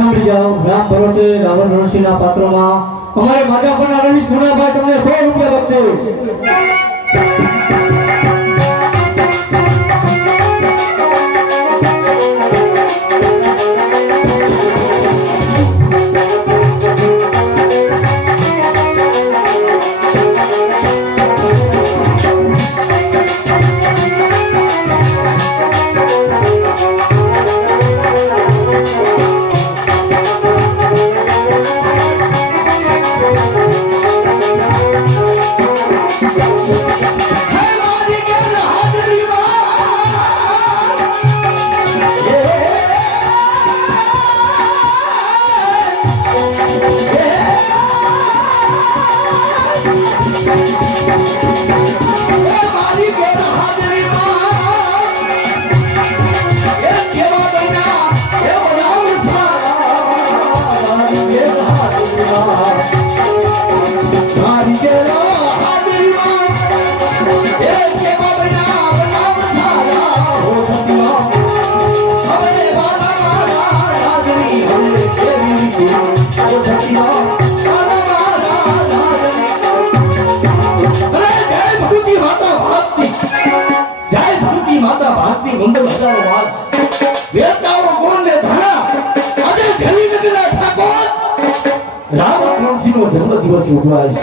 સાંભળી જાઓ, રામ ભરોસે રાવણ ઋષિના પાત્રમાં અમારે માધાપરના રવિશ ગુણાભાઈ તમને 100 રૂપિયા બક્ષે. માતા ભારતી મંગલ હજારો વાજ વેતાઓ કોણને ધણા આજે ઢેલી નગરના ઠાકોર રામકૃષ્ણનો જન્મદિવસ ઉજવાય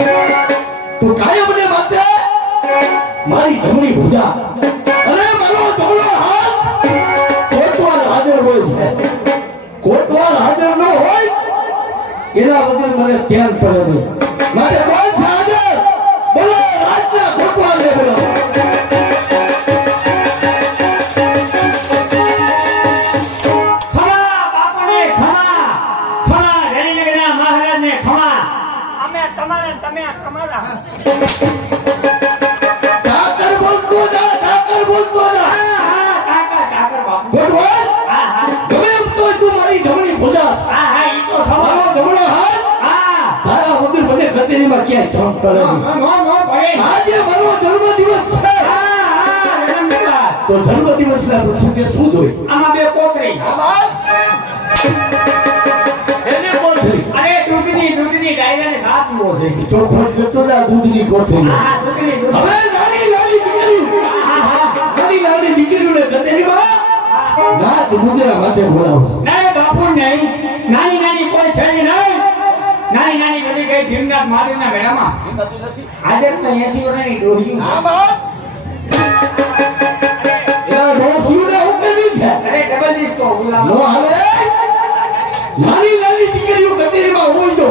તો કાયમને માટે મારી જમણી ભુજા અને મારો જમણો હાથ કોટવાલ હાજર હોય છે. કોટવાલ હાજર ન હોય એના બદલ મને ધ્યાન પડે નહીં. માટે કોણ છે હાજર? બોલો રાજના કોટવાલને બોલો. તમે તમારા ઠાકર બોલતો જા. ઠાકર બાપુ કોટવાલ ગમે તો તું મારી જમણી ભુજા. ઈ તો મારો જમણો હાથ તારા વગર મને કચેરીમાં ક્યાંય જમ કરે નહીં. આજે મારો જન્મદિવસ છે. તો જન્મદિવસના પ્રસંગે શું જોઈ? આમાં બે કોથળી એને કોથળી. અરે દૂધની ડાયરાને સાપ પીવો છે. ચોખવટ કરતો જા દૂધની કોથળી. દૂધની હવે નાની નાની દીકરીઓને કચેરીમાં નાત મુદ્રા માટે બોલાવો. નહીં બાપુ નહીં, નાની કોઈ છે નહીં. નાની બધી ગઈ ભીમનાથ મહાદેવના મેળામાં. આજે તો 80 વર્ષની ડોહ્યું એના ડોશીઓને હું કરવી છે? અરે ડબલ ડિસ્કો ગુલામ નો હાલે. નાની દીકરીઓ કચેરીમાં હોય તો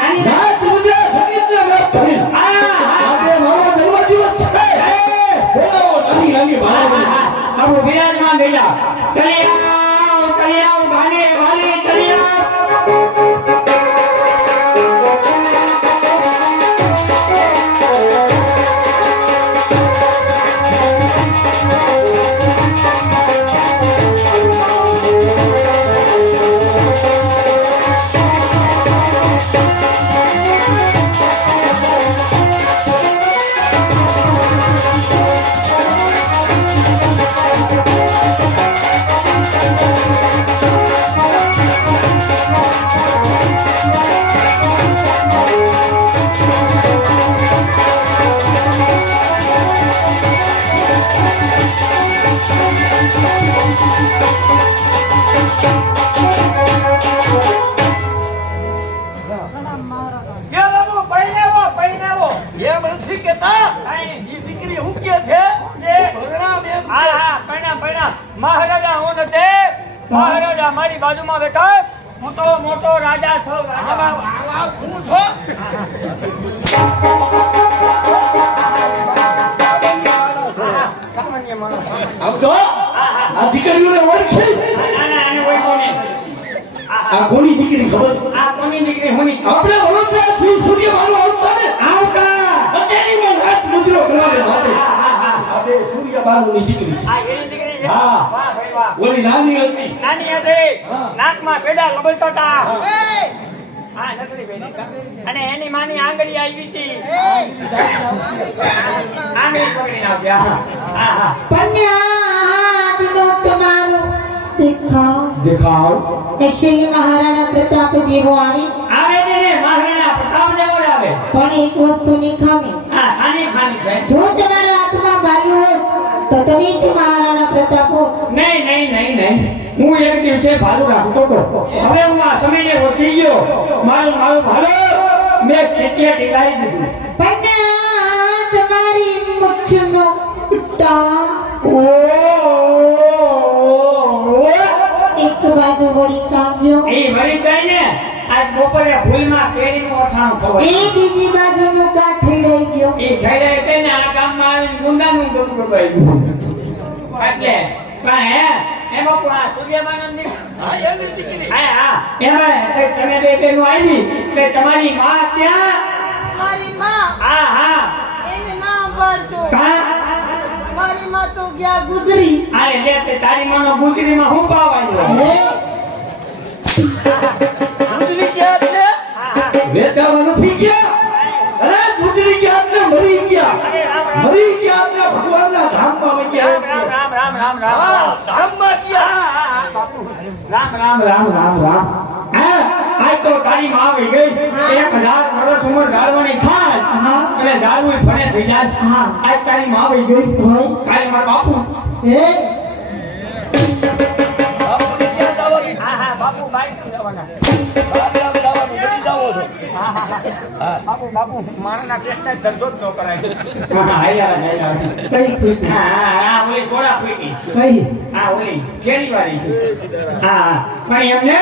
નાની નાત મુદ્રા સકિતને વ્યાપ કરી. આજે મારો જન્મદિવસ છે. બોલાવો નાની ભાઈ. આપણું બિરાજમાન થઈ જા. ચલી આવ ગાને વાલી ચલી આવ. મહારાજા મારી બાજુમાં બેઠા. મોટો રાજા છો. હું છો સામાન્ય માણસ. આમ તો આ દીકરીઓને ઓળખી. આને કોઈ કોને આ કોની દીકરી ખબર? આ કોની દીકરી હોની? આપણે વડોદરા થી સૂર્યમાનું આવતા ને કચેરીમાં નાત મુદ્રો કરવાને માટે આપણે સૂર્યમાનુની દીકરી છે. આ એની દીકરી છે. હા. વાહ ભાઈ વાહ. ઓલી નાની હતી. નાની હતી. હા. નાકમાં પેડા લબડતા હતા. હા નકલી બેની કા. અને એની માની આંગળી આવી હતી. આંગળી પકડી નાખ્યા. હા હા. પન્યા આજનો તમારો દેખાવ दिखाओ શ્રી મહારાણા પ્રતાપ જેવો આવે આવે ને મહારાણા પ્રતાપ જેવો જ આવે પણ એક વસ્તુની ખામી આ સાની ખાની છે જો તમારા હાથમાં ભાલ્યું હોત તો તમે જ મહારાણા પ્રતાપ હો. નહીં નહીં નહીં નહીં હું એક દિવસે ભાલું રાખતો હતો હવે હું આ સમયને ઓળખી ગયો મારું મારું ભાલું મેં ખેતીએ ટીકાડી દીધું પણ આ તમારી મુછનો ટામ એક બાજુ વળી કાગ્યો એ વળી ગઈ ને આજ બપોરે ભૂલમાં કેરીનું ઓઠાણું ખવાય એ બીજી બાજુનું કાઠેડાઈ ગયો એ જઈ રહી હતી ને આ ગામમાં આવીને ગુંદાનું ગોતું ગોતાયું એટલે પણ હે એ બાપુ આ સૂર્યમાનંદી હા એમાં કઈ તમે બે બેનું આવી કે તમારી માં ક્યાં મારી માં હા હા એને ના પાડશો કા મારી માં તો ગયા ગુજરી આ લે તે તારી માનો ગુજરીમાં હું પાવ આવ્યો હે ગુજરી ગયા એટલે વેચાવા નથી ગયા અરે ગુજરી ગયા એટલે મરી ગયા મરી ગયા એટલે ભગવાનના ધામમાં વહી ગયા રામ રામ રામ રામ ધામમાં ગયા રામ રામ રામ રામ રામ હા આજ તો તારી માં આવી ગઈ 1000 વર્ષ ઉંમર જાળવાની થાય હા. અને જાળવું ફરે થઈ જાય હા. આજ તારી માં આવી ગઈ હોય કાલે મારા બાપુ હે બાપુને ક્યાં જવાનું? હા હા બાપુ બાઈક જવાના બાપરામ જવાનું, બધી જાઓ છો. હા હા બાપુ બાપુ માણસના પેટના ધંધો જ ન કરાય હા હાલ્યા હાલ્યા કઈ ખૂટી હા હા ઓલી સોડા ફૂટી કઈ હા ઓલી કેરી વાળી હા પણ એમને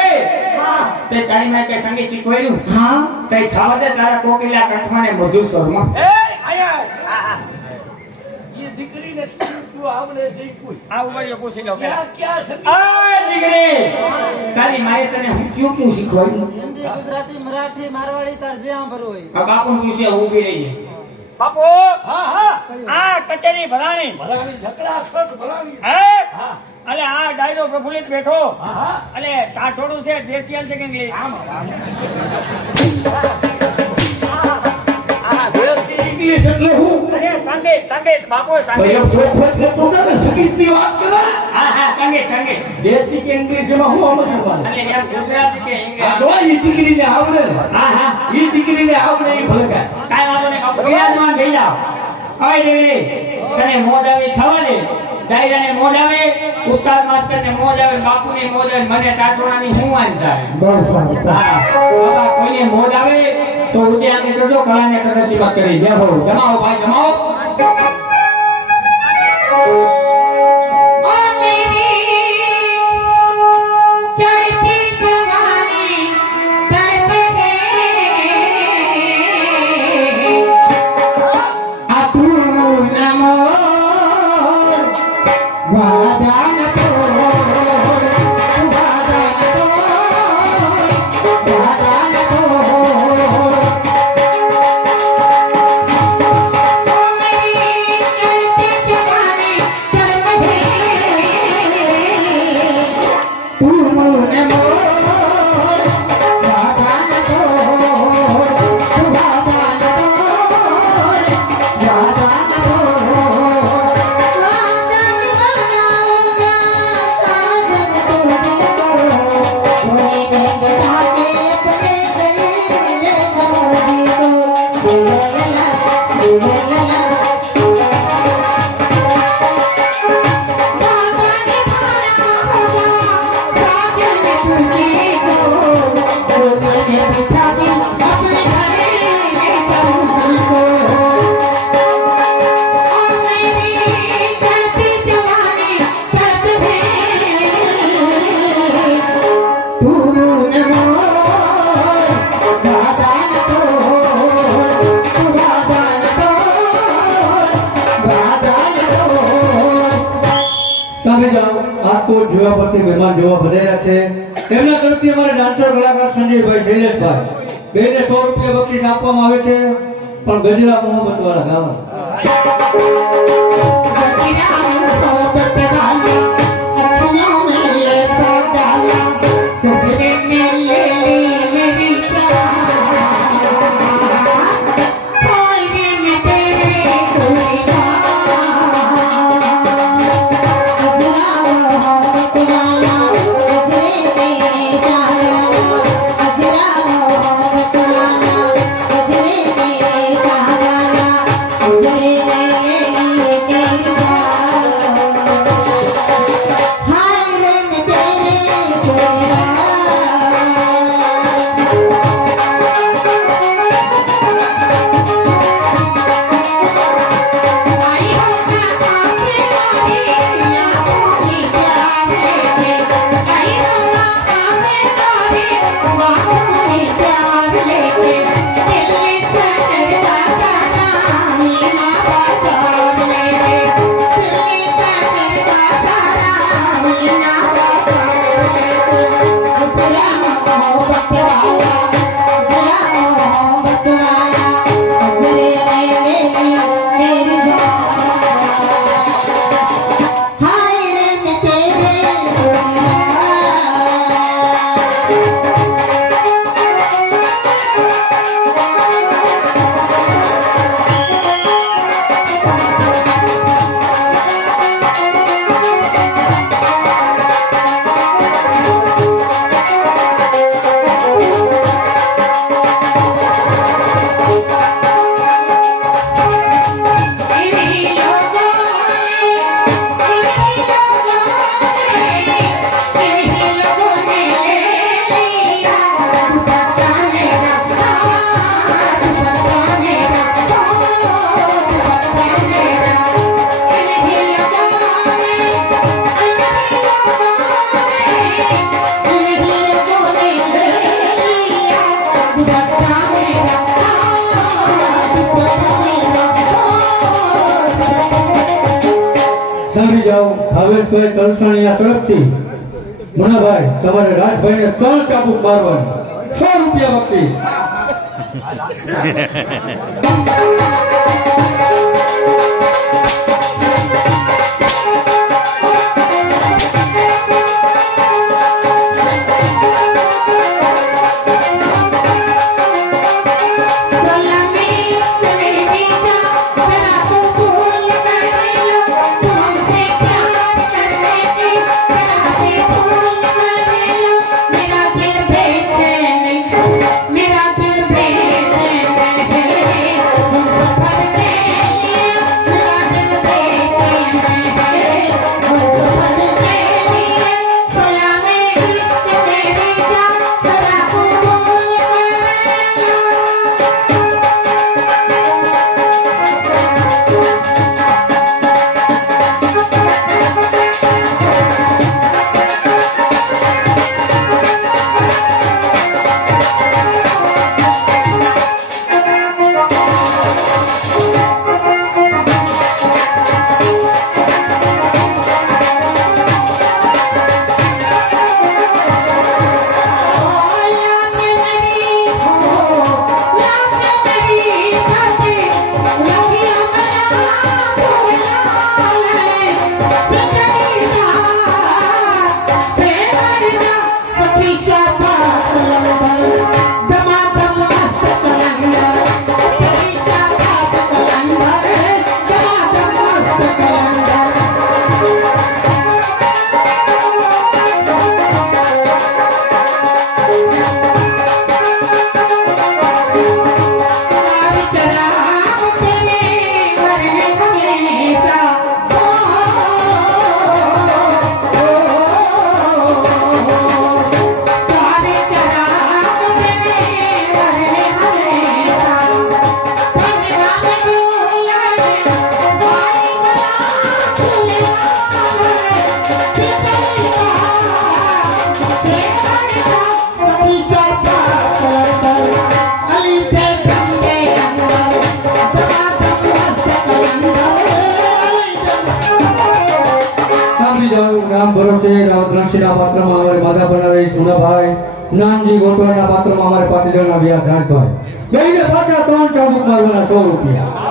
હા તે તારી માં કઈ સંગીત શીખવાડ્યું હા કઈ ખાવા દે તારા કોકિલા કંઠવાને મધુર સ્વરમાં એ, અહીંયા. એ દીકરીને તું આવડે છે ઈ પૂછ. આ ઉંમરે પૂછી લો ક્યાં ક્યાં સંગીત? આ દીકરી તારી માએ તને હું ક્યું શીખવાડ્યું હિન્દી ગુજરાતી મરાઠી મારવાડી તાર જે ભરવું હોય આ બાપુ પૂછે ઊભી રહીએ બાપુ હા હા આ કચેરી ભરાણી ભલાની ઝકડા છત ભલાની. હે હા અલે આ ડાયરો પ્રફુલ્લિત બેઠો હા હા અલે કાઠોડું છે દેશિયલ છે કે ઇંગ્લિશ આમ દેશી ઇંગ્લિશ એટલે હું અરે સંગીત સંગીત બાપુ ભાઈ સંગીત એમ ચોખવટ કરતો હતો ને સંગીતની વાત કરે હા હા સંગીત સંગીત દેશી કે ઇંગ્લિશ એમાં હું સમજવું પડે. અલે એમ ગુજરાતી કે આ ઇંગ્લિશ તો ઈ દીકરીને આવડે ને. હા હા ઈ દીકરીને આવડે ઈ ભલે કાંઈ. કાઈ વાંધો નહીં બાપુ બિરાજમાન થઈ જાઓ હવે દેવી તને મોજ આવી થવા દે દાયરાને મોજ આવે ઉસ્તાદ માસ્તરને મોજ આવે બાપુને મોજ આવે મને ટાટોણાની હું વાંચ થાય બસ હા બાબા કોઈને મોજ આવે તો ઊંચે આંખે કરજો કળાને કરતી વાત કરી જય હો જમાઓ ભાઈ જમાઓ ઓ મેરી ચढ़ती जवानी तड़पे आ तू नमो वादान तोड़ वादान तोड़ वादान तोड़ ओ मेरी चढ़ती जवानी तड़पे तू नमो वादान तोड़ वादान तोड़ वादान સામે જાઓ રાજકોટ જોવા પછી મહેમાન જોવા વધાર્યા છે તેમના તરફથી અમારે ડાન્સર કલાકાર સંજયભાઈ શૈલેષભાઈ બેને 100 રૂપિયા બક્ષિસ આપવામાં આવે છે પણ ગજરા મોહમ્મદ વાળા ગાવા तेरे गुजरा मोहब्बत वाला गुजरा मोहब्बत वाला गुजरे मेरी जान हाय रे मैं तेरे સાંભળી જાઓ ભાવેશભાઈ કલસાણીયા તરફથી મુનાભાઈ તમારે રાજભાઈને 3 ચાબુક મારવાની 100 રૂપિયા બક્ષીસ રામ ભરોસે રાવદ્રંશીના પાત્રમાં અમારે માધા બનાવી સુનાભાઈ નાનજી ગોટવાના પાત્રમાં અમારે પાટીદારના વ્યાસ રાજભાઈ બેયને પાછા 3 ચાબુક મારવાના 100 રૂપિયા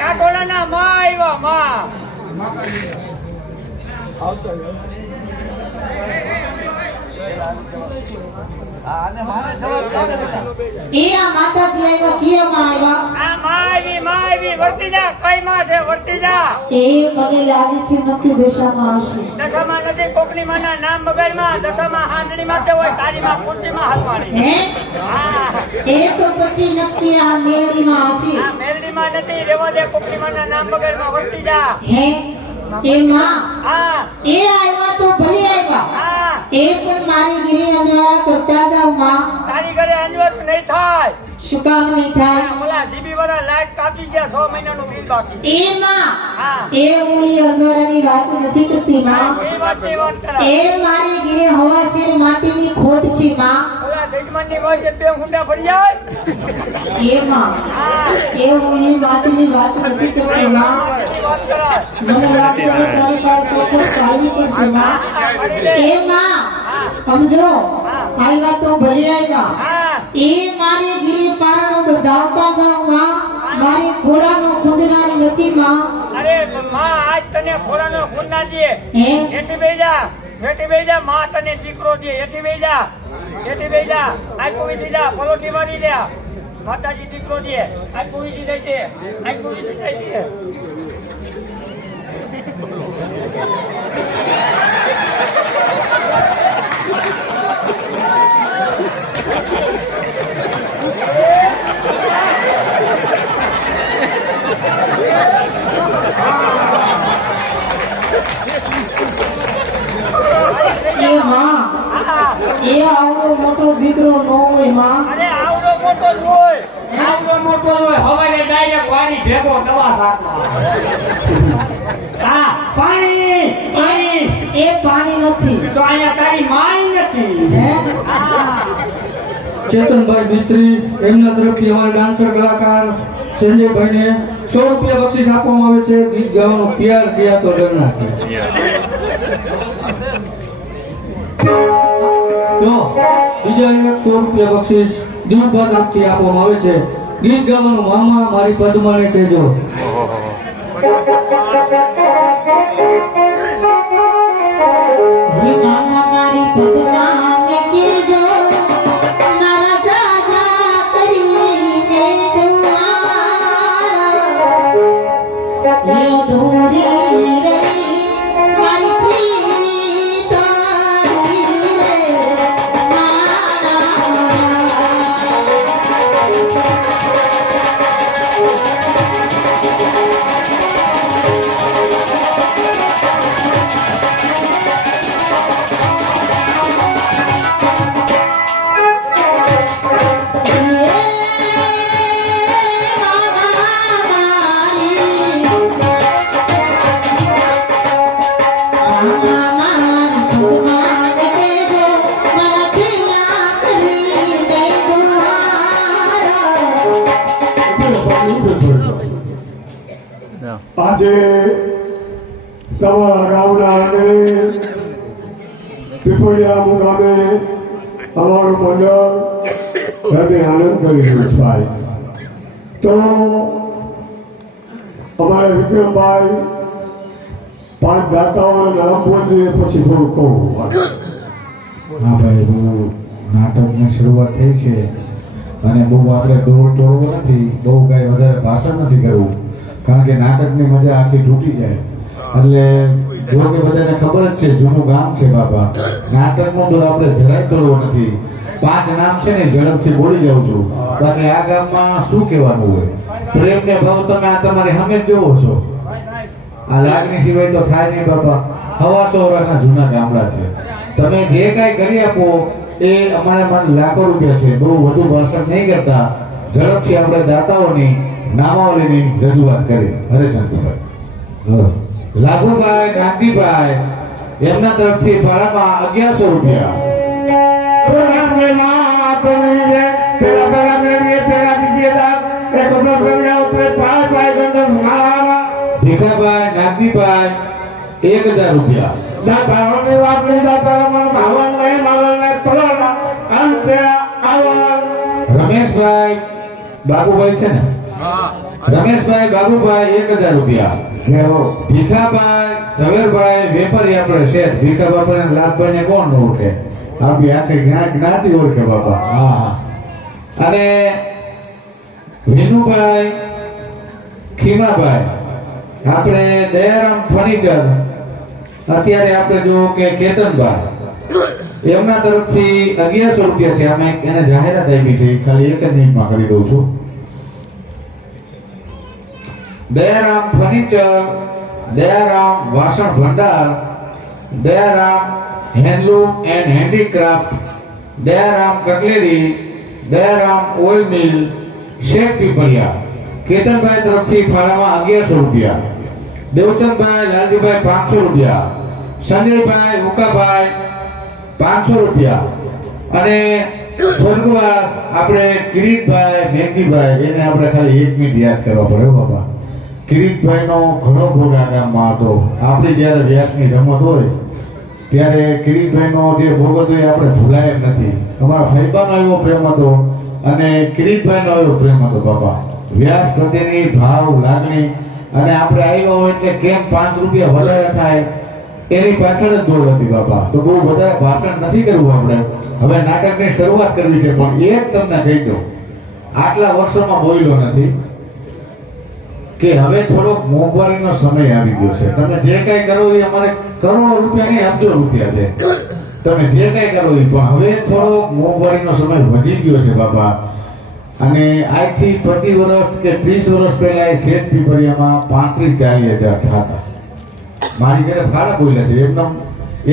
કાટોડાના માં આવ્યા માં એ આ માતાજી આવ્યા કેમાં આવ્યા આ માં આવી વર્તી જા કઈ માં છે વર્તી જા એ મને લાગે છે નક્કી દશામાં આવશે દશામાં નથી કોકની માના નામ બગાડમાં દશામાં હાંડણી માં હોય તારી માં ખુરશીમાં હાલવાણી હે હા એ તો પછી નક્કી આ મેળીમાં આવશે આ મેલડીમાં નથી રેવા દે કોકની માના નામ બગાડમાં વર્તી જા હે એ માં હા એ આવ્યા તો ભલે આવ્યા હા એ પણ મારી ગીરી અંજવાળા કરતા જાવ માં તારી ઘરે અંજવાતું નહીં થાય શું કામ નહીં થાય ઓલા જીબી વાળા લાઈટ કાપી ગયા 6 મહિનાનું બિલ બાકી એ માં હા એ હું એ અંજવાળાની વાત નથી કરતી માં એ વાતની વાત કરા એ મારી ગીરે હવાશેર માટીની ખોટ છે માં ઓલા જજમાનની વાત બે હુંડા ફરી જાય એ માં હા એ હું એ માટીની વાત નથી કરતી માં વાતની વાત કરા મને લાગે છે તારી પાસે ચોખવટ પાડવી પડશે માં એ માં સમજો આવ્યા તો ભલે આવ્યા હા એ મારી ગીરી પારણો બધાવતા જાવ માં મારી ઘોડાનો ખુંદનાર નથી માં અરે માં આજ તને ઘોડાનો ખૂન ના દે હે એથી બેહી જા માં તને દીકરો દે એથી બેહી જા આજ કોઈ દીધા પલોઠી મારી લે માતાજી દીકરો દે આજ કોઈ દીધા છે આજ કોઈ દીધા છે એ માં એ આવડો મોટો દીકરો ન હોય માં અરે આવડો મોટો જ હોય હવારે ડાયરેક્ટ વાડી ભેગો દવા સાટવા હા પાણી એ પાણી નથી તો અહીંયા તારી માઈ નથી હે ચેતનભાઈ મિસ્ત્રી એમના તરફથી અમારા ડાન્સર કલાકાર સંજયભાઈને 100 રૂપિયા બક્ષિસ આપવામાં આવે છે ગીત ગાવાનો પ્યાર કિયા તો ડરના તો બીજા એક 100 રૂપિયા બક્ષિસ દીપા તરફથી આપવામાં આવે છે ગીત ગાવાનું મામા મારી પદ્માને કહેજો હે મામા મારી પદ્માને કહેજો મારા જાજા કરીને જુવારા હે અધૂરી રહી મારી પ્રીતાની રે મારા આજે તમારા ગામના આંગણે પીપળિયા મુકામે અમારું મંડળ હૃદય આનંદ કરી રહ્યું છે ભાઈ તો અમારે વિક્રમભાઈ 5 દાતાઓના નામ બોલીએ પછી થોડું કહું હા ભાઈ બહુ નાટકની શરૂઆત થઈ છે અને બહુ આપણે દોડ તોડવો નથી બહુ કઈ વધારે ભાષણ નથી કરવું કારણ કે નાટકની મજા આખી તૂટી જાય એટલે જો કે બધાને ખબર જ છે જૂનું ગામ છે બાપા નાટકનો દોર આપણે જરાય તોડવો નથી 5 નામ છે ને ઝડપથી બોલી જાઉં છું બાકી આ ગામમાં શું કહેવાનું હોય પ્રેમ ને ભાવ તમે આ તમારી સામે જ જોવો છો આ લાગણી સિવાય તો થાય નહીં બાપા 125 વર્ષના જૂના ગામડા છે તમે જે કાંઈ કરી આપો એ અમારા મન લાખો રૂપિયા છે બહુ વધુ ભાષણ નહીં કરતા ઝડપથી આપણે દાતાઓની નામાવલીની રજૂઆત કરી હરેશંકરભાઈ લાભુભાઈ નાગજીભાઈ એમના તરફથી ભાડામાં 1100 રૂપિયા ભીખાભાઈ નાગજીભાઈ 1000 રૂપિયા રમેશભાઈ બાબુભાઈ છે ને રમેશભાઈ બાબુભાઈ 1000 રૂપિયા. કેવો ભીખાભાઈ ઝવેરભાઈ વેપારી આપણે શેઠ ભીખા બાપા ને લાભભાઈ ને કોણ ન ઓળખે? આપણી આખી જ્ઞાતિ ઓળખે બાપા. હા. અને વિનુભાઈ ખીમાભાઈ આપણે દયારામ ફર્નિચર અત્યારે આપણે જો કે કેતનભાઈ એમના તરફથી 1100 રૂપિયા છે. અમે એને જાહેરાત આપી છે, ખાલી એક જ મિનિટમાં કરી દઉં છું. દયારામ ફર્નિચર, દયારામ વાસણ ભંડાર, Dayaram handloom and handicraft, Dayaram cutlery, Dayaram oil mill, Shekh Pipaliya. કેતનભાઈ તરફથી ફાળામાં 1100 રૂપિયા. દેવચંદભાઈ લાલજીભાઈ 500 રૂપિયા. સંજયભાઈ ઉકાભાઈ 500 રૂપિયા. અને સ્વર્ગવાસ આપણે કિરીટભાઈ મેઘજીભાઈ, એને આપણે ખાલી 1 મિનિટ યાદ કરવા પડે બાબા. કિરીટભાઈનો ઘણો ભોગ આ ગામમાં હતો. આપણી જ્યારે વ્યાસની રમત હોય ત્યારે કિરીટભાઈનો જે ભોગ હતો એ આપણે ભૂલાય એમ નથી. અમારા ફૈબાનો એવો પ્રેમ હતો અને કિરીટભાઈનો એવો પ્રેમ હતો બાપા. વ્યાસ પ્રત્યેની ભાવ લાગણી, અને આપણે આવ્યા હોય એટલે કેમ 5 રૂપિયા વધારે થાય એની પાછળ જ દોડ હતી બાપા. તો બહુ વધારે ભાષણ નથી કરવું આપણે, હવે નાટકની શરૂઆત કરવી છે. પણ એક તમને કહી દઉં, આટલા વર્ષોમાં બોલ્યો નથી કે હવે થોડોક મોંઘવારીનો સમય આવી ગયો છે. તમે જે કઈ કરો એ અમારે કરોડો રૂપિયા નહીં, અબજો રૂપિયા છે. તમે જે કઈ કરો એ, પણ હવે થોડોક મોંઘવારીનો સમય વધી ગયો છે બાપા. અને આજથી 25 વર્ષ કે 30 વર્ષ પહેલા એ શેઠ પીપળિયામાં 35-40 હજાર થતા. મારી ઘરે ભાડા બોલ્યા છે,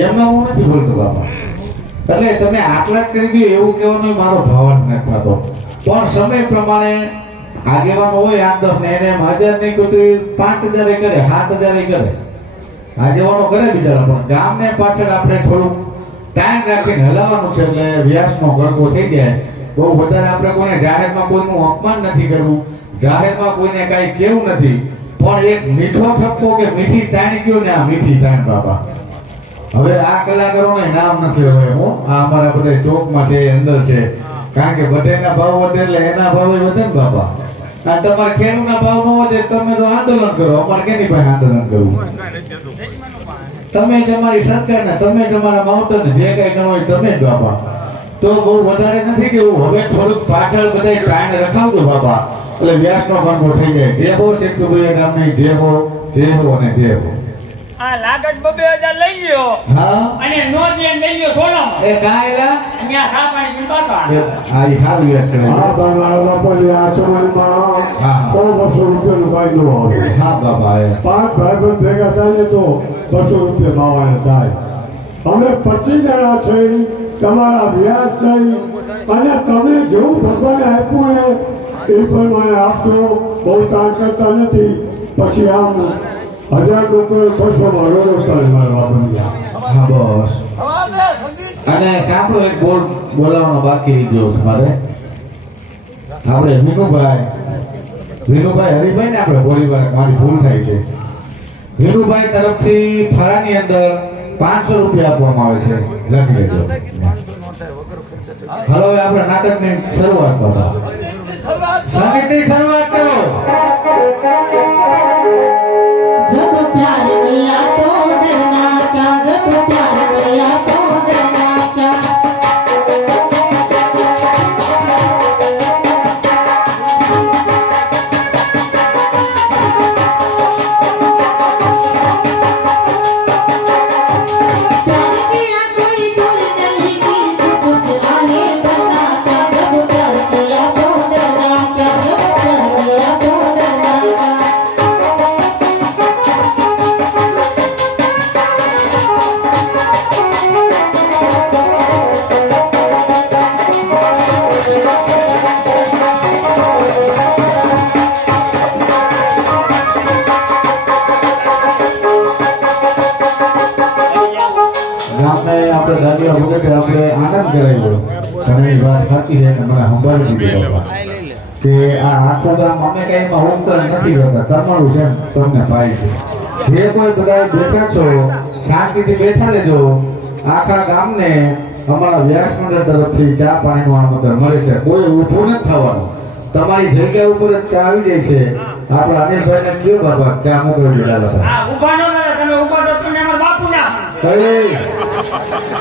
એમના હું નથી બોલતો બાપા. એટલે તમે આટલા જ કરી દો એવું કહેવાનો મારો ભાવ જ નથી થતો. પણ સમય પ્રમાણે આગેવાનો હોય 8-10 ને એને 1000 નહીં કોઈ 5000 કરે, 7000 કરે, આગેવાનો કરે બિચારા. પણ ગામને પાછળ આપણે થોડુંક ટાઈમ રાખીને હલાવવાનું છે. એટલે વ્યાસનો ગરબો થઈ જાય. બહુ વધારે આપણે કોઈને જાહેરમાં કોઈનું અપમાન નથી કરવું, જાહેરમાં કોઈને કાંઈ કેવું નથી. પણ એક મીઠો ઠપકો કે મીઠી તાણ કયો ને, આ મીઠી તાણ બાપા. હવે આ કલાકારોને નામ નથી હવે હું, આ અમારા બધા ચોકમાં છે, અંદર છે. કારણ કે બધાના ભાવ વધે એટલે એના ભાવ વધે ને બાપા. અને તમારે ખેડૂતના ભાવ ન વધે તમે તો આંદોલન કરો, અમારે કેની પાસે આંદોલન કરવું? તમે તમારી સરકારને, તમે તમારા માવતરને જે કઈ કરો એ તમે જ બાપા. તો બહુ વધારે નથી કેવું, હવે થોડુંક પાછળ બધા ટાઈમ રખાવજો બાપા. એટલે વ્યાસનો ગણગો થઈ જાય. જે હો શેખુભાઈ ગામની જે હો અને જે હો. આ લાગત 2000 લઈ લ્યો હા, અને નો જે લઈ લ્યો સોનામાં. એ કાયલા અહીંયા સા પાણી પીને પાછો આવે. આ ઈ ખાલી વાત કરે. હા પણ મારા બાપાની આ સમયમાં હા. 200 રૂપિયાનું ભાઈ નો આવે. હા બાપા, એ 5 ભાઈ બંધ ભેગા થાય ને તો 200 રૂપિયા માવાના થાય. અમે 25 જણા છે, તમારા વ્યાસ છે, અને તમે જેવું ભગવાને આપ્યું ને એ પ્રમાણે આપજો. બહુ તાણ કરતા નથી. પછી આમ 1000 રૂપિયા 200 માં રોડતા મારા બાપાની. હા બસ. અને સાંભળો, એક બોલાવવાનો બાકી રહ્યો તમારે. આપણે વિનુભાઈ હરિભાઈ ને આપણે બોલીવાર મારી ભૂલ થાય છે. વિનુભાઈ તરફથી ફાળાની અંદર 500 રૂપિયા આપવામાં આવે છે, લખી લેજો. હવે આપણે નાટકની શરૂઆત કરો. સંગીતની શરૂઆત કરો. जब प्यार किया तो डरना क्या, जब प्यार किया तो डरना क्या. प्यार किया कोई भूल नहीं की, जब प्यार करना क्या, जब प्यार किया तो डरना क्या, जब प्यार किया तो डरना क्या. ગામને આપણે દાદીઓ વખતે આપણે આનંદ કરાવ્યો. તમે એ વાત સાચી છે કે મને સંભાળી દીધી બાપા. કે આ આખું ગામ અમે કઈ એમાં હોમકર નથી રહેતા, તમારું છે તમને પાય છે. જે કોઈ બધા બેઠા છો શાંતિથી બેઠા રહેજો. આખા ગામને અમારા વ્યાસ મંડળ તરફથી ચા પાણીનું આમંત્રણ મળે છે. કોઈ ઊભું નથી થવાનું. તમારી જગ્યા ઉપર જ ચા આવી જાય છે. આપણા અનિલભાઈને કયો બાબા ચા મોકલો જોડા બાબા હા ઊભા નો રહે તમે ઊભા તો તમને અમારા બાપુ ના કઈ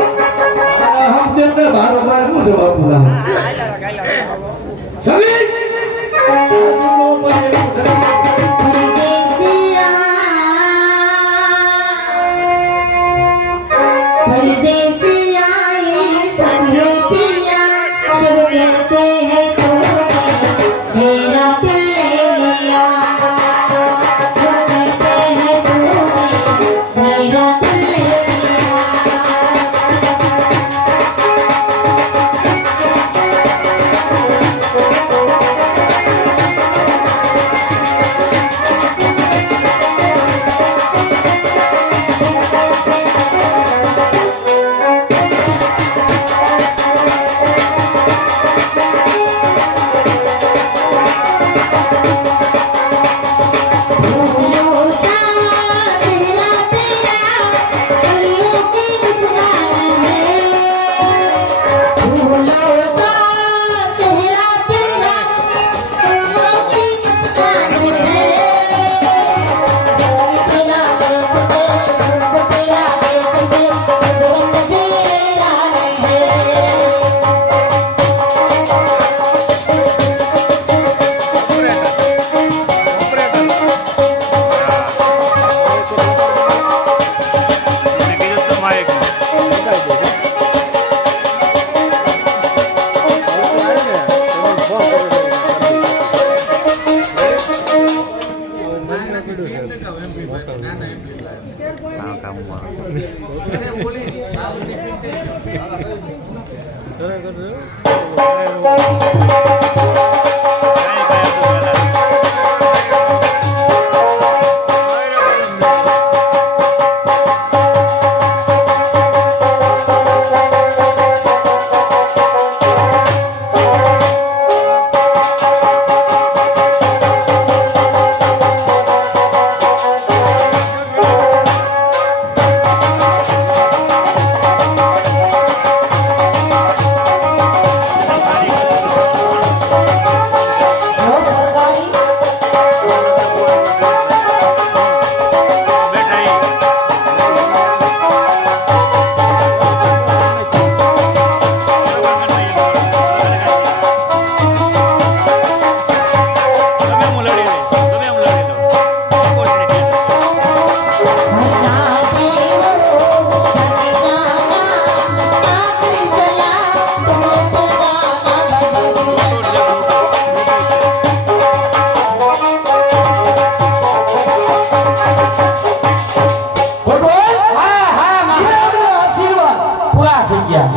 हम देते बारो बार मुझे बापू ना सभी परदेसिया ये सपने पिया छोड़ देते हैं तो मेरा दिल लिया छोड़ देते हैं तो मेरा दिल लिया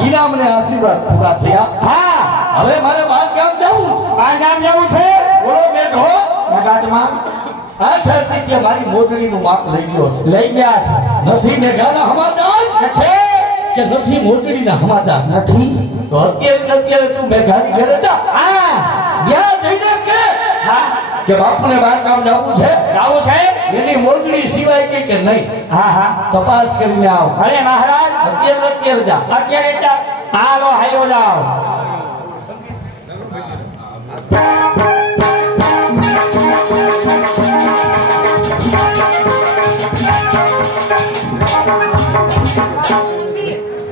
ઈનામને આશીર્વાદ પૂરા થયા હા હવે મારે બાર ગામ જવું છે. બાર ગામ જવું છે બોલો બેઠો નગાતમાં આ ધરતી મારી મોજડીનું માપ લઈ ગયો છે. લઈ ગયા છે નથી મેઘાના હમાદાર નથી કે નથી મોજડીના હમાદાર નથી તો અત્યારે તું મેઘાની ઘરે જા હા ત્યાં જઈને કે હા કે બાપુને બાર ગામ જવું છે જાવું છે એની મોજડી સિવાય કે નહીં હા હા તપાસ કરીને આવ અરે મહારાજ અત્યારે જા અત્યારે હાલો હાલો જાઓ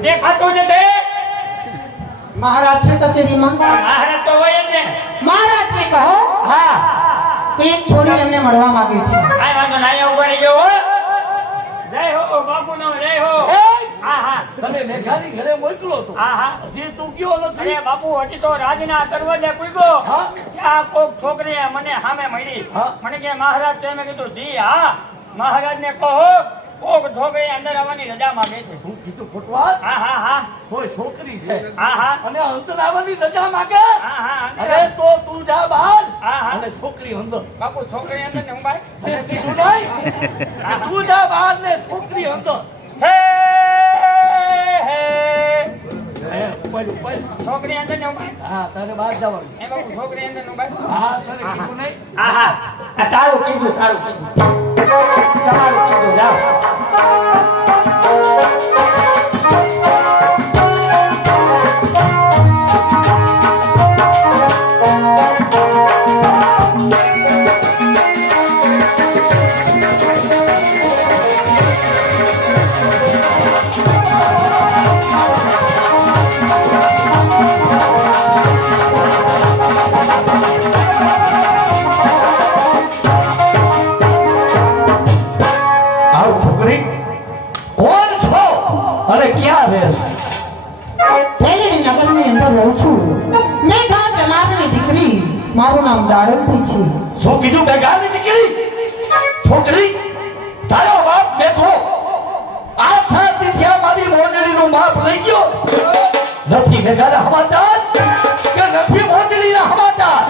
દેખાતું નથી महाराज से कचेरीમાં મહારાજ તો હોય જ ને મહારાજને કહો હા કે એક છોડી એમને મળવા માંગે છે કાંઈ વાંધો ના અહીંયા ઉભા રહી ગયો જય હો બાપુનો જય હો હા હા તને મેઘાની ઘરે મોકલો તો હા હા હજી તું ગયો નથી અરે બાપુ હજી તો રાજના દરવાજે પૂગ્યો હા? ત્યાં કોક છોકરીએ મને સામે મળી હા? મને કે મહારાજ છે મેં કીધું જી હા મહારાજને કહો કોક છોકરી અંદર આવવાની રજા માંગે છે શું કીધું ખોટવા હા હા હા કોઈ છોકરી છે હા હા અને અંતર આવવાની રજા માંગે હા હા અરે તો તું જા બહાર હા, હા. અને છોકરી અંદર બાપુ છોકરી અંદર ને હું ભાઈ અને બીજું નહીં તું જા બહાર ને છોકરી અંદર હે હે હે, ઉપર ઉપર છોકરી અંદર ને હું ભાઈ હા તારે બહાર જવાનું એ બાપુ છોકરી અંદર ને હું ભાઈ હા તને કીધું નહીં હા હા આ તારું કીધું તમારું કીધું જાઓ મારું નામ દાડમથી છે. શું કીધું બેગાની દીકરી છોકરી તારો બાપ બેઠો આ થાતી થયા મારી મોજડીનું માપ લઈ ગયો નથી બેગાના સમાચાર કે નથી મોજડીના સમાચાર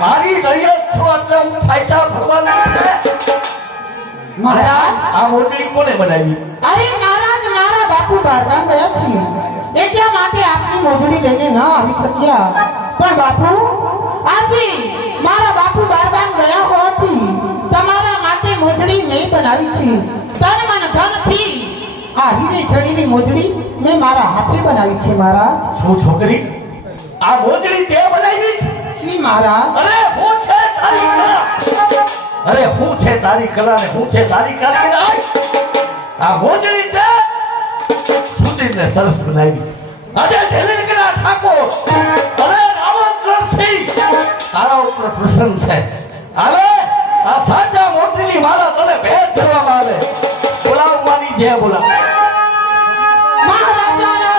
મારી રૈયત છો એટલે હું ફાયદા ભરવાનું છે મહારાજ આ મોજડી કોને બનાવી અરે મહારાજ મારા બાપુ બહારગામ ગયા છે એટલા માટે આપની મોજડી લઈને ન આવી શક્યા. પણ બાપુ આજે મારા બાપુ બહારગામ ગયા હોવાથી તમારા માટે મોજડી મેં બનાવી છે. તન મન ધનથી આ હીરે જડીની મોજડી મેં મારા હાથે બનાવી છે મહારાજ. શું છોકરી આ મોજડી તે બનાવી શ્રી મહારાજ અરે હું છે તારી કલા અરે હું છે તારી કલા ને હું છે તારી કારીગરી આ મોજડી તે સુધીરને સરસ બનાવી આજે ઢેલીકના ઠાકોર અરે રામચંદ્રસિંહ તારા ઉપર પ્રસન્ન છે અરે આ સાચા મોજડીની માલા તને ભેટ કરવામાં આવે બોલાવવાની જે બોલા મહારાજાનો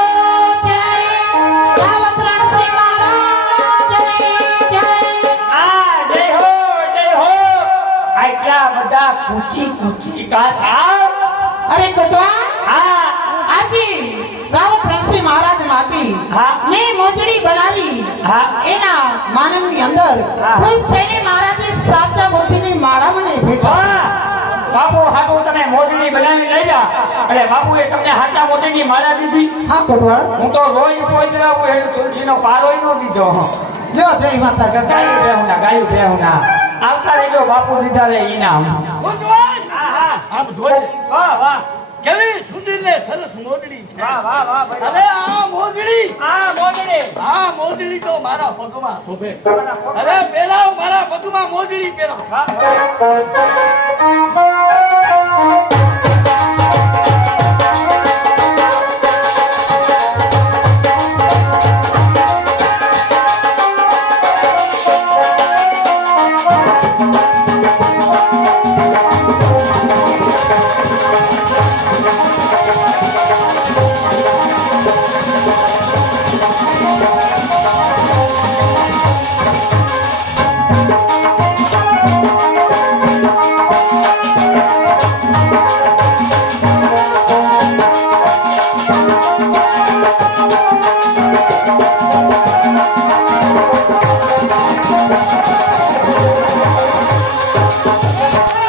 જય, રાવત રણસિંહ મહારાજની જય. જય હો આટલા બધા કૂચી કાથા અરે કટવા હા આજે રાવત રણસિંહ મહારાજ માટે હા. મેં મોજડી બનાવી હા. એના માનવની અંદર હા. ખુશ થઈને મહારાજે સાચા મોતીની માળા મને ભેટ વાહ! બાપુ હાટુ તમે મોજડી બનાવી લઈ જા એટલે બાપુએ તમને હાચા મોતીની માળા દીધી હા કટવા હું તો રોજ પોજરાવું એટલે તુલસીનો પારોય નો દીધો લ્યો જય માતા ગંગા. ગાયું બેહુના આવતા રહેજો બાપુ દીધા લે ઇનામ ભગવાન હા હા આપ જોઈ વાહ વાહ કેવી સુંદરને સરસ મોજડી છે વાહ વાહ વાહ ભાઈ. અરે આ મોજડી મોજડી આ મોજડી તો મારા પગમાં શોભે અરે પેલા મારા પગમાં મોજડી પહેરો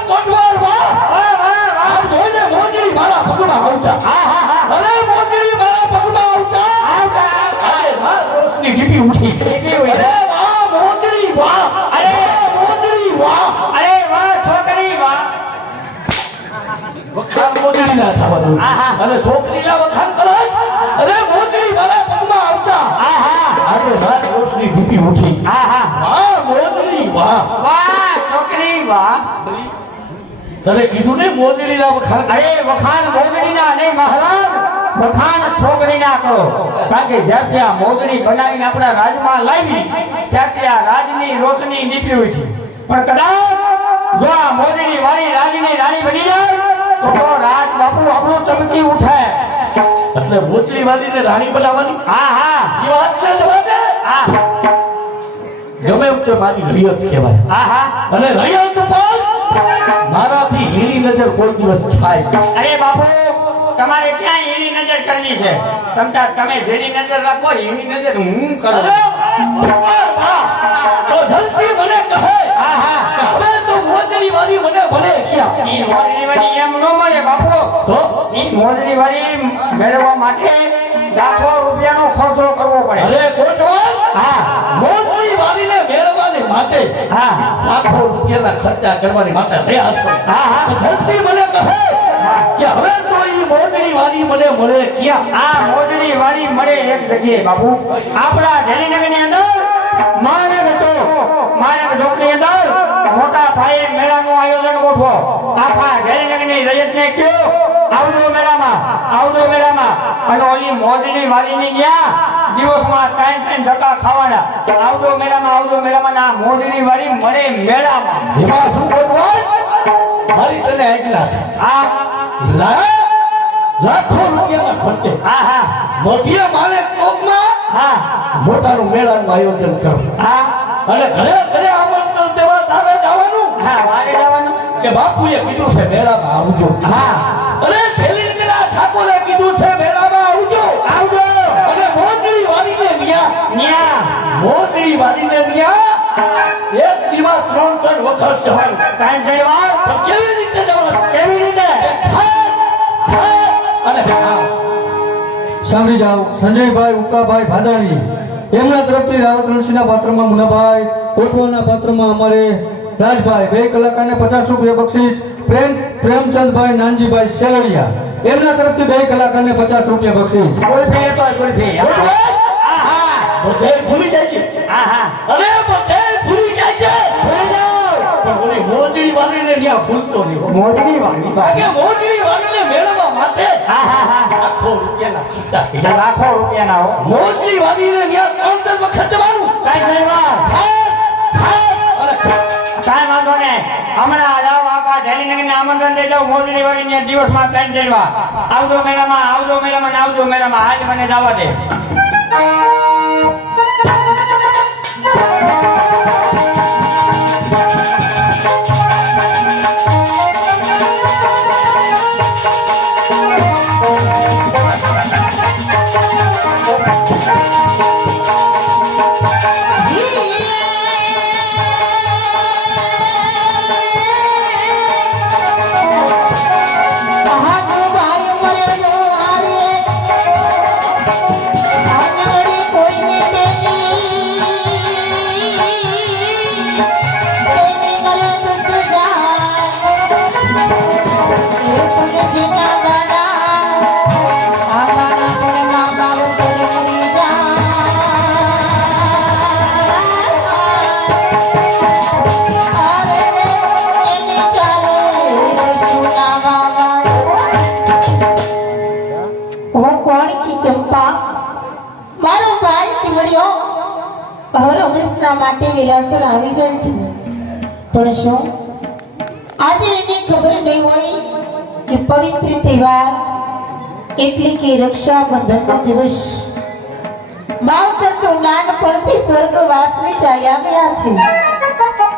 કોટવાર વાહ વાહ વાહ આપ જોઈને મોજડી મારા પગમાં આવતા અરે મોજડી મારા પગમાં આવતા અરે વાહ રોશની ડીપી ઉઠી અરે વાહ મોજડી વાહ અરે મોજડી વાહ અરે વાહ છોકરી વાહ વખાણ મોજડી ના થવાનું અને છોકરીના વખાણ કરે અરે મોજડી મારા પગમાં આવતા આજે વાહ રોશની ડીપી ઉઠી વાહ મોજડી વાહ વાહ છોકરી વાહ તને કીધું ને મોજડી ના વખાણ અરે વખાણ મોગડીના નહીં મહારાજ વખાણ છોકરીના કરો કારણ કે જ્યારથી આ મોગડી બનાવીને આપણા રાજમાં લાવી ત્યારથી આ રાજની રોશની નીકળી હોય છે પણ કદાચ જો આ મોગડી વાળી રાજની રાણી બની જાય તો રાજ બાપુ આપણું ચમકી ઉઠે એટલે મોજડી વાળીને રાણી બનાવવાની હા એ વાત ના જવા દે હા ગમે એમ તે મારી રૈયત કહેવાય હા અને રૈયત પર મારાથી હીણી નજર કોઈ દિવસ થાય અરે બાપુ તમારે ક્યાં હીની નજર કરવી છે તમે જેની નજર રાખો હીની નજર હું કરું અરે વાહ, વાહ. તો જલ્દી મને કહે કે હવે તો મોજડી વાળી મને ભલે ક્યાં ઈ મોજડી વાળી એમ ન મળે બાપુ તો ઈ મોજડી વાળી મેળવવા માટે લાખો રૂપિયાનો ખર્ચો કરવો પડે અરે કોટવાલ હા મોજડી વાળીને મેળવવાને માટે હા લાખો રૂપિયાના ખર્ચા કરવાની માટે તૈયાર છો હા. તો જલ્દી મને કહે કે હવે તો ઈ મોજડી વાળી મને મળે ક્યાં આ મોજડી વાળી મળે એક જગ્યાએ બાપુ આપણા ગાંધીનગરની અંદર માણેક ચોકની અંદર મોટા ભાઈ મેળાનું આયોજન ગોઠવો આખા ગાંધીનગરની રૈયતને કયો આવજો મેળામાં અને ઓલી મોજડી વાળીની ગયા દિવસમાં 3 ધક્કા ખાવાના આવજો મેળામાં ના મોજડી વાળી મળે મેળામાં એમાં શું કોટવાલ મારી તને આજલા છે હા લાખો રૂપિયાના ખર્ચે હા મોતીયા માલે ચોકમાં હા મોટાનું મેળાનું આયોજન કર હા અને ઘરે ઘરે આમંત્રણ દેવા તારે જવાનું હા વારે જવાનું કે બાપુએ કીધું છે મેળામાં આવજો હા અને પેલી પેલા ઠાકોરે કીધું છે મેળામાં આવજો આવજો અને મોજડી વાળીને ન્યા ન્યા મોજડી વાળીને ન્યા એક દિવસ 3-4 વખત જવાનું ટાઈમ જઈવા પણ કેવી રીતે જવાનું કેવી રીતે અને હા સાંભળી જાઓ સંજયભાઈ ઉકાભાઈ ભાદાણી એમના તરફથી રાવત ઋષિના પાત્રમાં મુનાભાઈ કોટવાના પાત્રમાં અમારે રાજભાઈ 2 કલાકારને 50 રૂપિયા બક્ષિસ પ્રેમચંદભાઈ નાનજીભાઈ સેલડિયા એમના તરફથી 2 કલાકારને 50 રૂપિયા બક્ષિસ કુલ્ફી તો કુલ્ફી હા બધે ભૂલી જાય છે હા હા અરે બધે ભૂલી જાય છે ભૂલી જાઓ પણ ઓલી મોજડી વાળીને ન્યા ભૂલતો નહીં મોજડી વાળી કે મોજડી વાળીને મેળવવા માટે હા હા હા લાખો રૂપિયાના ખર્ચા થઈ જાય. લાખો રૂપિયાના હો મોજડી વાળીને ન્યા 3-4 વખત જવાનું કાંઈ જઈવા અને કાંઈ વાંધો નહીં હમણાં જાઓ આપા ધેરીનગરને આમંત્રણ દઈ જાઓ મોજડી વાળીને દિવસમાં 3 જઈવા આવજો મેળામાં આવજો મેળામાં ને આવજો મેળામાં આજ મને જવા દે માટે વિલાસર આવી જાય છે પણ શું આજે એને ખબર નહીં હોય કે પવિત્ર તહેવાર એટલે કે રક્ષાબંધનનો દિવસ માવતર તો નાનપણથી સ્વર્ગવાસને ચાલ્યા ગયા છે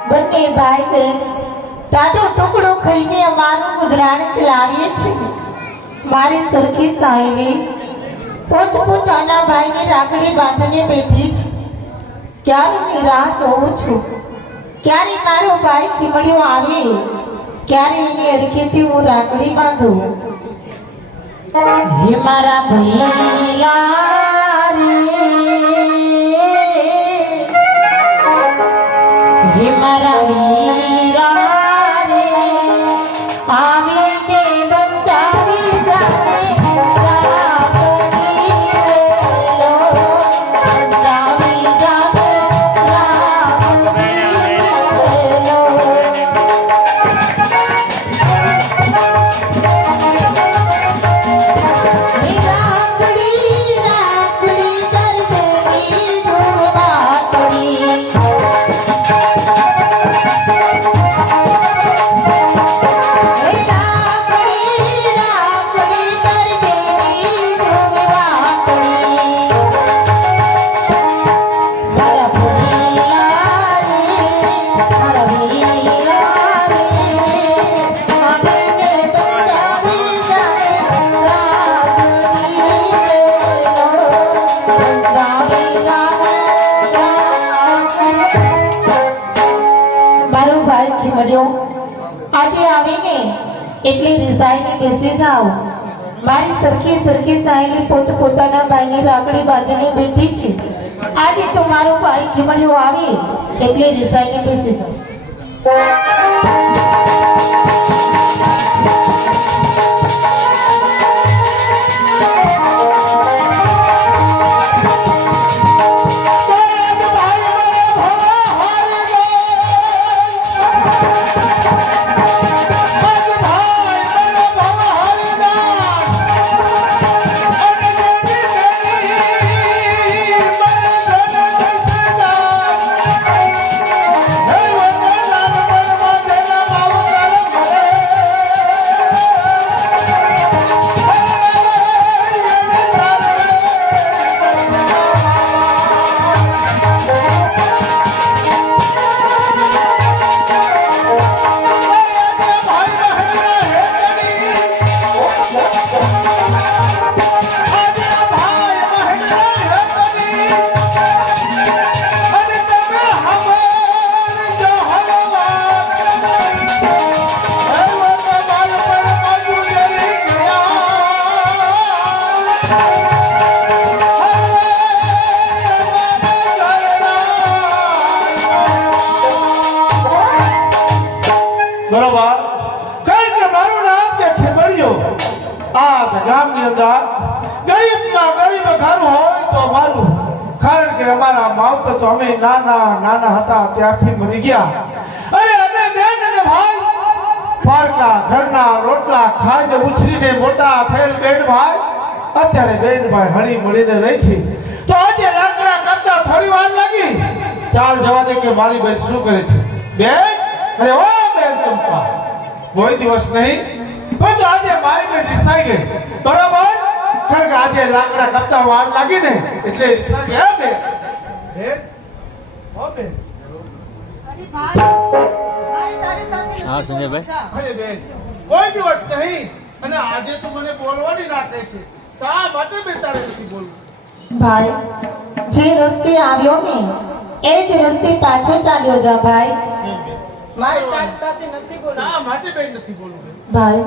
બંને ભાઈ બહેન ટાટો ટુકડો ખાઈને અમારું ગુજરાન ચલાવીએ છીએ મારી સરખી સાહેબે પોતપોતાના ભાઈને રાખડી બાંધીને બેઠી છે ક્યારે હું રાહ જોઉં છું ક્યારે મારો ભાઈ ખીમડીઓ આવે ક્યારે એની અરખેથી હું રાખડી બાંધું હે મારા ભૈયા રે હે મારા વીરા રે આવે કે બંધાવી જાને આજે આવીને એટલે રિસાઈને બેસી જાઓ મારી સરખી સાહેલી પોતાના ભાઈને રાખડી બાંધીને બેઠી છે આજે તો મારો ભાઈ ખીમડીઓ આવે એટલે રિસાઈને બેસી જાઓ હે વંદના આ ગામની અંદર ગરીબમાં ગરીબ ઘર હોય તો મારું, કારણ કે અમારા માવતર તો અમે નાના હતા ત્યારથી મરી ગયા. અરે અમે બેન અને ભાઈ પારકા ઘરના રોટલા ખાઈને ઉછરીને મોટા થયેલ બેન ભાઈ અત્યારે બેન ભાઈ હળી મળીને રહી છે. તો આજે લાકડા કરતા થોડી વાર લાગી. ચાલ જવા દે કે મારી બેન શું કરે છે. બેન, અરે ઓ બેન ચંપા, કોઈ દિવસ નહીં પણ તો આજે મારી બેન રિસાઈ ગઈ, બરાબર? કારણ કે આજે લાકડા કરતા વાર લાગી ને એટલે રિસાઈ ગઈ. હે બેન? બેન, ઓ બેન, અરે ભાઈ તારી સાથે હા, સંજયભાઈ. અરે બેન, કોઈ દિવસ નહીં અને આજે તો મને બોલવાની નાખે છે. શા માટે બેન તારે નથી બોલવું? ભાઈ, જે રસ્તે આવ્યો ને એ જ રસ્તે પાછો ચાલ્યો જા ભાઈ. મારી તારી સાથે નથી બોલવું. શા માટે બેન નથી બોલવું? ભાઈ,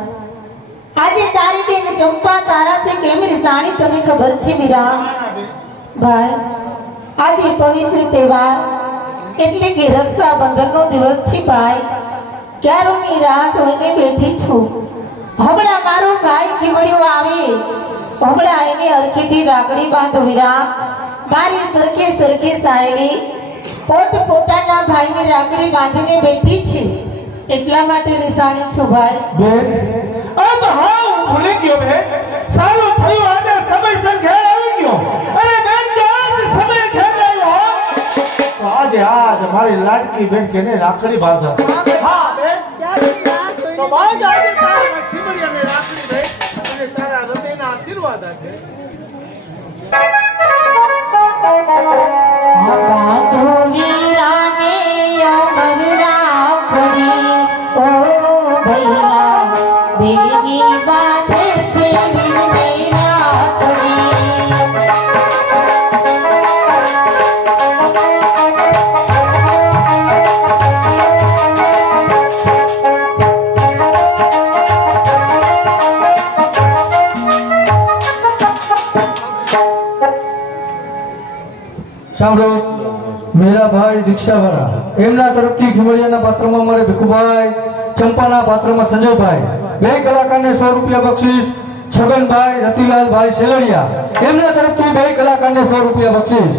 આજે તારી બેન ચંપા તારાથી કેમ રીસાણી તને ખબર છે વીરા? ના બેન, ભાઈ, આજે પવિત્ર તહેવાર એટલે કે રક્ષાબંધનનો દિવસ છે ભાઈ. ક્યારની રાહ જોઈને બેઠી છું. હમણાં મારો ભાઈ ખીવડિયો આવે, હમણાં એને અરખીથી રાખડી બાંધો વીરા. મારી સરખે સરખે સાયલી પોતાના ભાઈને રાખડી બાંધીને બેઠી છે, એટલા માટે રીસાણી છું ભાઈ. બેન, આ તો હા હું ભૂલી ગયો બેન. સારું થયું આજે સમયસર ઘેર આવી ગયો. અરે બેન, જો આજ સમય ઘેર આવ્યો તો આજે મારી લાડકી બેન કેને રાખડી બાંધા. હા બેન, ક્યારની રાહ જોઈને તો બાજ આજે તારા ખીમડિયાને રાખડી બેન અને તારા હૃદયના આશીર્વાદ આપે. બાંધો વીરાને અમર રાખડી, ઓ ભૈલા બેની બાંધે છે વીરની રાખડી. સાંભળો, મેરા ભાઈ દીક્ષાવાળા એમના તરફથી ખીમડિયાના પાત્રમાં મારે ભીખુભાઈ, ચંપાના પાત્રમાં સંજયભાઈ, 2 કલાકારને 100 રૂપિયા બક્ષિસ. છગનભાઈ, રતિલાલભાઈ સેલડિયા એમના તરફથી 2 કલાકારને 100 રૂપિયા બક્ષિસ.